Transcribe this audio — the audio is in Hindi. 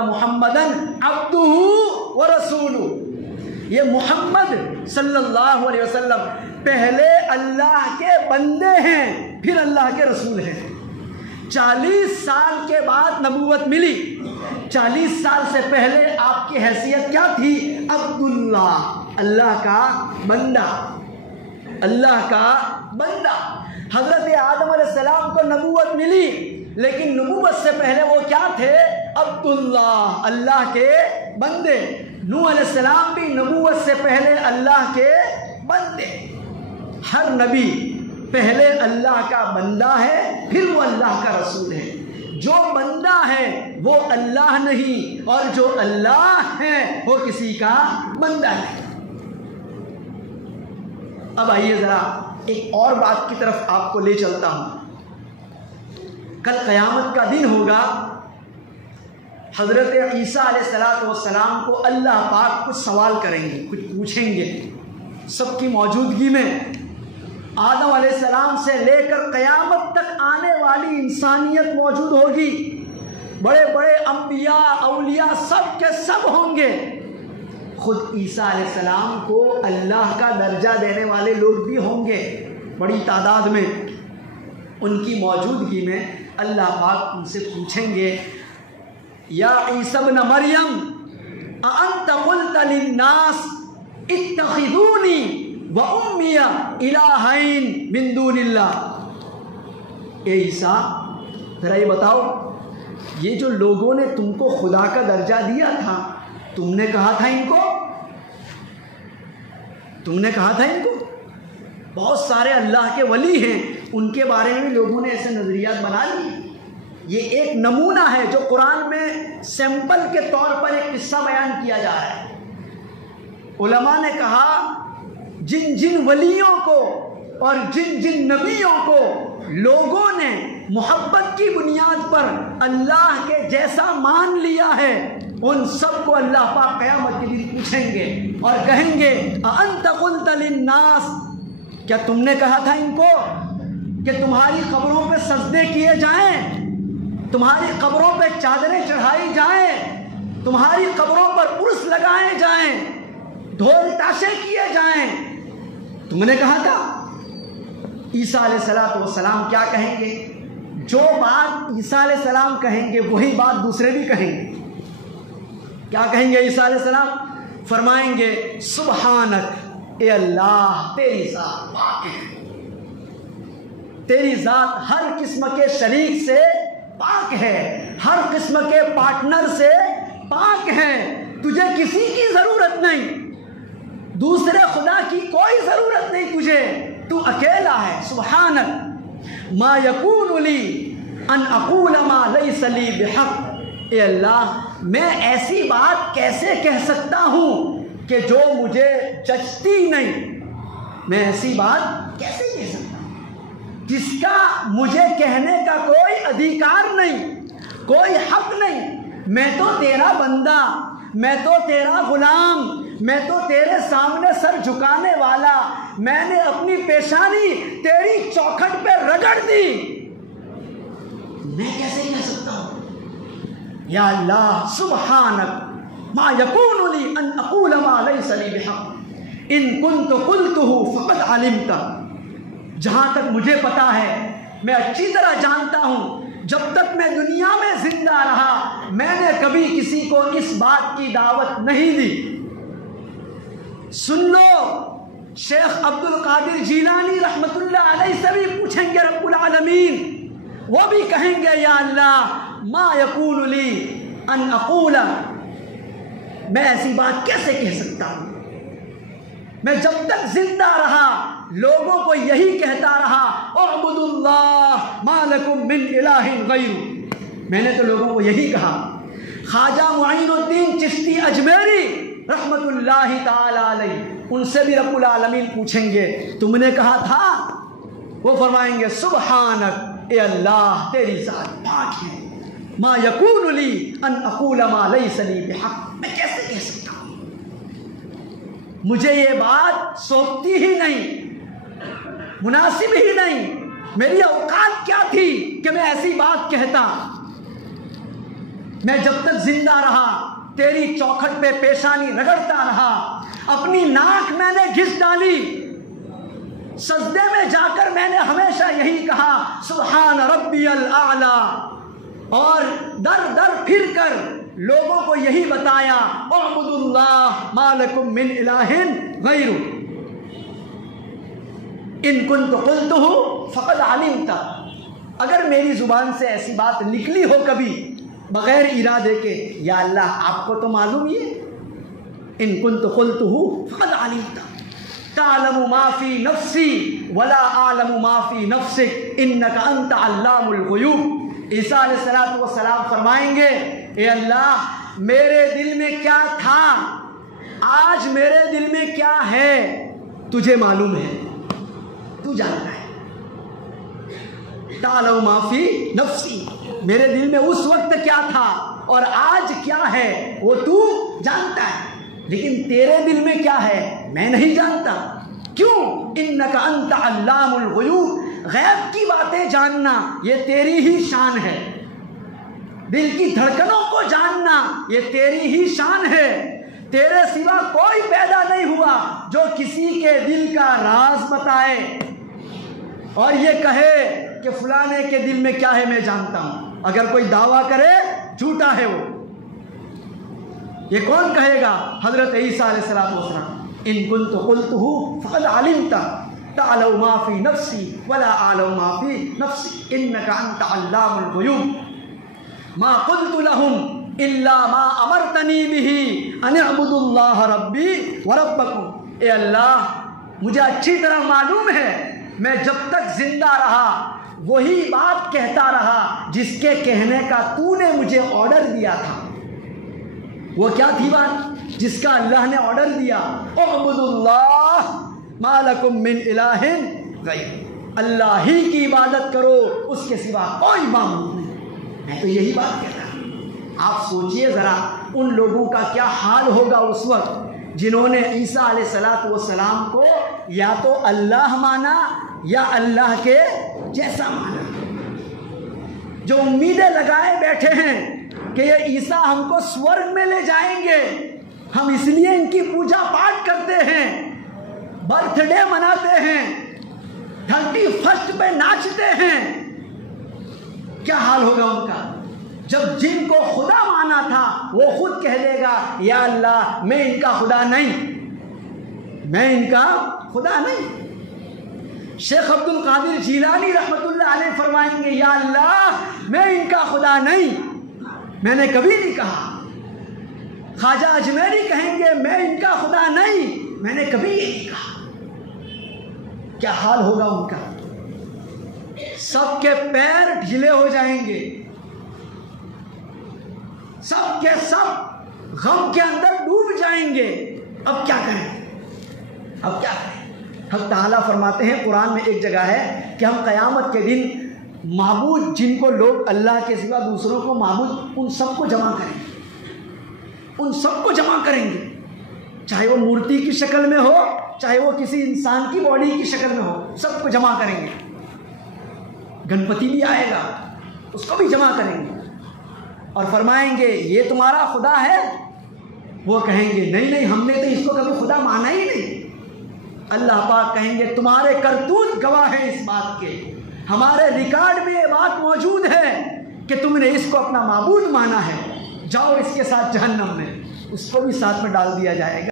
अन्ना मुहम्मदन अब्दुहु व रसूलुहु। ये मोहम्मद सल्लल्लाहु अलैहि वसल्लम पहले अल्लाह के बंदे हैं, फिर अल्लाह के रसूल हैं। 40 साल के बाद नबूवत मिली। 40 साल से पहले आपकी हैसियत क्या थी? अब्दुल्ला, अल्लाह का बंदा, अल्लाह का बंदा। हजरत आदम अलैहिस्सलाम को नबूवत मिली, लेकिन नबूवत से पहले वो क्या थे? अब्दुल्ला, अल्लाह के बंदे। नूह अलैहिस्सलाम भी नबूवत से पहले अल्लाह के बंदे। हर नबी पहले अल्लाह का बंदा है, फिर वो अल्लाह का रसूल है। जो बंदा है वो अल्लाह नहीं, और जो अल्लाह है वो किसी का बंदा नहीं। अब आइए ज़रा एक और बात की तरफ आपको ले चलता हूँ। कल क़यामत का दिन होगा। हज़रत ईसा अलैहिस्सलाम को अल्लाह पाक कुछ सवाल करेंगे, कुछ पूछेंगे। सबकी मौजूदगी में आदम अलैहिस्सलाम से लेकर क़यामत तक आने वाली इंसानियत मौजूद होगी। बड़े बड़े अंबिया औलिया सब के सब होंगे। खुद ईसा अलैहिस्सलाम को अल्लाह का दर्जा देने वाले लोग भी होंगे बड़ी तादाद में। उनकी मौजूदगी में अल्लाह पाक उनसे पूछेंगे, या ईसा इब्न मरियम अअंत क़ुल्त लिन्नास इत्तख़िज़ूनी व उम्मिया इलाहैन मिन दूनिल्लाह। ए ईसा, ज़रा ये बताओ, ये जो लोगों ने तुमको खुदा का दर्जा दिया था, तुमने कहा था इनको? तुमने कहा था इनको? बहुत सारे अल्लाह के वली हैं, उनके बारे में भी लोगों ने ऐसे नज़रियात बना लिए। ये एक नमूना है जो कुरान में सैंपल के तौर पर एक किस्सा बयान किया जा रहा है। उलमा ने कहा, जिन जिन वलियों को और जिन जिन नबियों को लोगों ने मोहब्बत की बुनियाद पर अल्लाह के जैसा मान लिया है, उन सब को अल्लाह पाक क़यामत के दिन पूछेंगे और कहेंगे, अअंत क़ुल्त लिन्नास, क्या तुमने कहा था इनको कि तुम्हारी कब्रों पे सजदे किए जाएं, तुम्हारी कब्रों पे चादरें चढ़ाई जाएं, तुम्हारी कब्रों पर उर्स लगाए जाएं, ढोल ताशे किए जाएं? तुमने कहा था? ईसा अलैहिस्सलाम क्या कहेंगे? जो बात ईसा अलैहिस्सलाम कहेंगे वही बात दूसरे भी कहेंगे। क्या कहेंगे ईसा अलैहिस्सलाम? फरमाएंगे, सुबहानक, ए अल्लाह, तेरी ज़ात पाक है, तेरी ज़ात हर किस्म के शरीक से पाक है, हर किस्म के पार्टनर से पाक है। तुझे किसी की ज़रूरत नहीं, दूसरे खुदा की कोई ज़रूरत नहीं तुझे, तू अकेला है। सुबहानक मा यकूनु ली अन अक़ूल मा लैसा ली बिहक़। ए अल्लाह, मैं ऐसी बात कैसे कह सकता हूँ कि जो मुझे जचती नहीं? मैं ऐसी बात कैसे कह सकता हूँ जिसका मुझे कहने का कोई अधिकार नहीं, कोई हक नहीं? मैं तो तेरा बंदा, मैं तो तेरा गुलाम, मैं तो तेरे सामने सर झुकाने वाला। मैंने अपनी पेशानी तेरी चौखट पे रगड़ दी, मैं कैसे कह सकता हूँ? या अल्लाह, सुबहानक मा यकूनु ली अन अक़ूल मा लैसा ली बिहक़ इन कुन्तु क़ुल्तुहु फ़क़द अलिमता। जहाँ तक मुझे पता है, मैं अच्छी तरह जानता हूँ, जब तक मैं दुनिया में जिंदा रहा मैंने कभी किसी को इस बात की दावत नहीं दी। सुन लो, शेख अब्दुल कादिर जीलानी रहमतुल्लाह अलैहि से भी पूछेंगे रब्बुल आलमीन, वो भी कहेंगे, या अल्लाह, मा यकूनु ली अन अक़ूला, मैं ऐसी बात कैसे कह सकता हूँ? मैं जब तक जिंदा रहा लोगों को यही कहता रहा, उअबुदुल्लाह मा लकुम मिन इलाहिन गैरु। मैंने तो लोगों को यही कहा। ख्वाजा मुईनुद्दीन चिश्ती अजमेरी रहमतुल्लाहि ताला अलैहि, उनसे भी रब्बुल आलमीन पूछेंगे, तुमने कहा था? वो फरमाएंगे, सुबहानक, ए अल्लाह, तेरी ज़ात पाक है, मा यकूनु ली अन अक़ूल मा लैसा ली बिहक़, मैं कैसे कह सकता हूँ? मुझे ये बात सोचती ही नहीं, मुनासिब ही नहीं। मेरी औकात क्या थी कि मैं ऐसी बात कहता? मैं जब तक जिंदा रहा तेरी चौखट पे पेशानी रगड़ता रहा, अपनी नाक मैंने घिस डाली, सजदे में जाकर मैंने हमेशा यही कहा सुभान रब्बियल आला, और दर दर फिर कर लोगों को यही बताया उअबुदुल्लाह मा लकुम मिन इलाहिन गैरु इन कुन्तु क़ुल्तुहु फ़क़द अलिमता। अगर मेरी ज़ुबान से ऐसी बात निकली हो कभी बग़ैर इरादे के, या अल्लाह आपको तो मालूम ही है, इन कुन्तु क़ुल्तुहु फ़क़द अलिमता तालमु मा फ़ी नफ़्सी वला आलमु मा फ़ी नफ़्सिक इन्नका अंत अल्लामुल ग़ुयूब। ईसा अलैहिस्सलातु वस्सलाम फरमाएंगे, ए अल्लाह मेरे दिल में क्या था, आज मेरे दिल में क्या है तुझे मालूम है, तू जानता है। तालमु मा फ़ी नफ़्सी, मेरे दिल में उस वक्त क्या था और आज क्या है वो तू जानता है, लेकिन तेरे दिल में क्या है मैं नहीं जानता। क्यों? इन्नका अंत अल्लामुल ग़ुयूब, गैब की बातें जानना ये तेरी ही शान है, दिल की धड़कनों को जानना ये तेरी ही शान है। तेरे सिवा कोई पैदा नहीं हुआ जो किसी के दिल का राज बताए और ये कहे कि फलाने के दिल में क्या है मैं जानता हूं। अगर कोई दावा करे झूठा है वो। ये कौन कहेगा? हजरत ईसा अलैहिस्सलाम, इन कुन्तु क़ुल्तुहु फ़क़द अलिमता तालमु मा फ़ी नफ़्सी वला आलमु मा फ़ी नफ़्सी इन्नका अंत अल्लामुल ग़ुयूब मा क़ुल्तु लहुम इल्ला मा अमरतनी बिही अन अअबुदुल्लाह रब्बी व रब्बकुम। ए अल्लाह मुझे अच्छी तरह मालूम है मैं जब तक जिंदा रहा वही बात कहता रहा जिसके कहने का तूने मुझे ऑर्डर दिया था। वो क्या थी बात जिसका अल्लाह ने ऑर्डर दिया? उअबुदुल्लाह मा लकुम मिन इलाहिन गैर, अल्लाह ही की इबादत करो उसके सिवा कोई माबूद नहीं। मैं तो यही बात कहता हूँ। आप सोचिए ज़रा उन लोगों का क्या हाल होगा उस वक्त जिन्होंने ईसा अलैहिस्सलातु वस्सलाम को या तो अल्लाह माना या अल्लाह के जैसा माना, जो उम्मीदें लगाए बैठे हैं कि ये ईसा हमको स्वर्ग में ले जाएंगे, हम इसलिए इनकी पूजा पाठ करते हैं, बर्थडे मनाते हैं, 31 पे नाचते हैं। क्या हाल होगा उनका जब जिनको खुदा माना था वो खुद कह देगा या अल्लाह मैं इनका खुदा नहीं, मैं इनका खुदा नहीं। शेख अब्दुल कादिर जीलानी रहमतुल्लाह अलैह फरमाएंगे या अल्लाह मैं इनका खुदा नहीं, मैंने कभी नहीं कहा। ख्वाजा अजमेरी कहेंगे मैं इनका खुदा नहीं, मैंने कभी ये नहीं कहा। क्या हाल होगा उनका? सबके पैर ढीले हो जाएंगे, सब के सब गम के अंदर डूब जाएंगे। अब क्या करें? अब क्या करें? हक़ ताला फरमाते हैं कुरान में एक जगह है कि हम क़यामत के दिन माबूद जिनको लोग अल्लाह के सिवा दूसरों को माबूद उन सबको जमा करेंगे, उन सबको जमा करेंगे, चाहे वो मूर्ति की शक्ल में हो चाहे वो किसी इंसान की बॉडी की शक्ल में हो, सबको जमा करेंगे। गणपति भी आएगा उसको भी जमा करेंगे और फरमाएंगे ये तुम्हारा खुदा है? वो कहेंगे नहीं नहीं हमने तो इसको कभी खुदा माना ही नहीं। अल्लाह पाक कहेंगे तुम्हारे करतूत गवाह हैं इस बात के, हमारे रिकॉर्ड में ये बात मौजूद है कि तुमने इसको अपना माबूद माना है, जाओ इसके साथ जहन्नम में, उसको भी साथ में डाल दिया जाएगा।